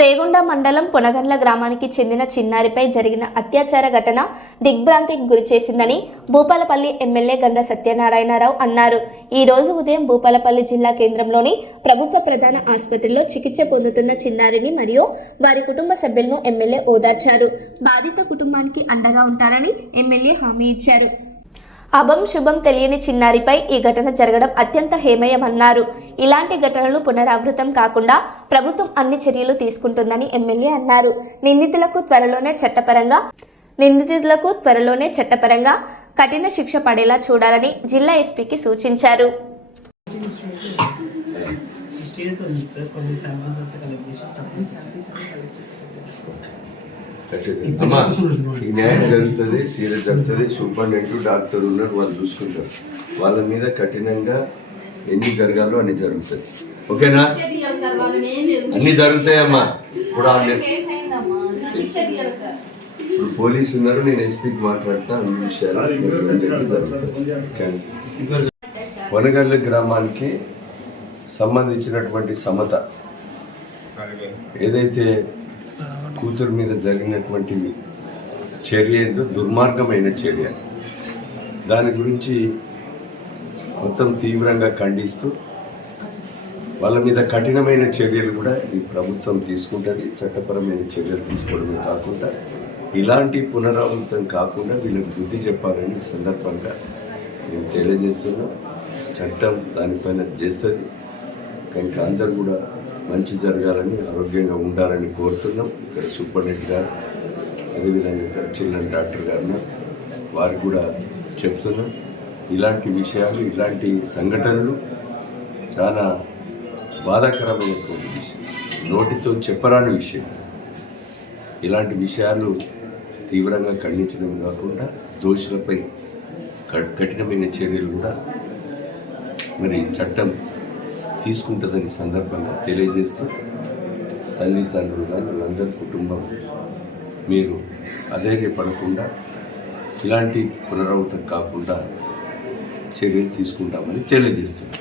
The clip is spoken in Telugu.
రేగొండ మండలం పొనగండ్ల గ్రామానికి చెందిన చిన్నారిపై జరిగిన అత్యాచార ఘటన దిగ్భ్రాంతికి గురిచేసిందని భూపాలపల్లి ఎమ్మెల్యే గండ్ర సత్యనారాయణరావు అన్నారు. ఈ రోజు ఉదయం భూపాలపల్లి జిల్లా కేంద్రంలోని ప్రభుత్వ ప్రధాన ఆసుపత్రిలో చికిత్స పొందుతున్న చిన్నారిని మరియు వారి కుటుంబ సభ్యులను ఎమ్మెల్యే ఓదార్చారు. బాధిత కుటుంబానికి అండగా ఉంటారని ఎమ్మెల్యే హామీ ఇచ్చారు. అభం శుభం తెలియని చిన్నారిపై ఈ ఘటన జరగడం అత్యంత హేమయమన్నారు. ఇలాంటి ఘటనలు పునరావృతం కాకుండా ప్రభుత్వం అన్ని చర్యలు తీసుకుంటుందని ఎమ్మెల్యే అన్నారు. నిందితులకు త్వరలోనే చట్టపరంగా కఠిన శిక్ష పడేలా చూడాలని జిల్లా ఎస్పీకి సూచించారు. అమ్మా ఈ న్యాయం జరుగుతుంది, సీరియస్ జరుగుతుంది. సూపరింటెండెంట్ డాక్టర్ ఉన్నారు, వాళ్ళు చూసుకుంటారు. వాళ్ళ మీద కఠినంగా ఎన్ని జరగాలో అన్ని జరుగుతుంది. ఓకేనా? అన్ని జరుగుతాయమ్మా. ఇప్పుడు పోలీసు ఉన్నారు, నేను ఎస్పీకి మాట్లాడతా. అన్ని విషయాలు వనగండ్ల గ్రామానికి సంబంధించినటువంటి సమత ఏదైతే కూతురు మీద జరిగినటువంటి చర్య ఏదో దుర్మార్గమైన చర్య, దాని గురించి మొత్తం తీవ్రంగా ఖండిస్తూ వాళ్ళ మీద కఠినమైన చర్యలు కూడా ఈ ప్రభుత్వం తీసుకుంటుంది. చట్టపరమైన చర్యలు తీసుకోవడమే కాకుండా ఇలాంటి పునరావృతం కాకుండా వీళ్ళకి బుద్ధి చెప్పాలని సందర్భంగా మేము తెలియజేస్తున్నాం. చట్టం దానిపైన చేస్తుంది కనుక అందరూ కూడా మంచి జరగాలని, ఆరోగ్యంగా ఉండాలని కోరుతున్నాం. ఇక్కడ సూపరింటెండెంట్ గారు, అదేవిధంగా ఇక్కడ చిల్డ్రన్ డాక్టర్ గారు వారికి కూడా చెప్తున్నాం. ఇలాంటి విషయాలు, ఇలాంటి సంఘటనలు చాలా బాధాకరమైనటువంటి విషయం, నోటితో చెప్పరాని విషయం. ఇలాంటి విషయాలు తీవ్రంగా ఖండించడం కాకుండా దోషులపై కఠినమైన చర్యలు కూడా మరి చట్టం తీసుకుంటుందని సందర్భంగా తెలియజేస్తూ తల్లిదండ్రులు కానీ వీళ్ళందరి కుటుంబం మీరు అధైర్యపడకుండా ఇలాంటి పునరావృతం కాకుండా చర్యలు తీసుకుంటామని తెలియజేస్తుంది.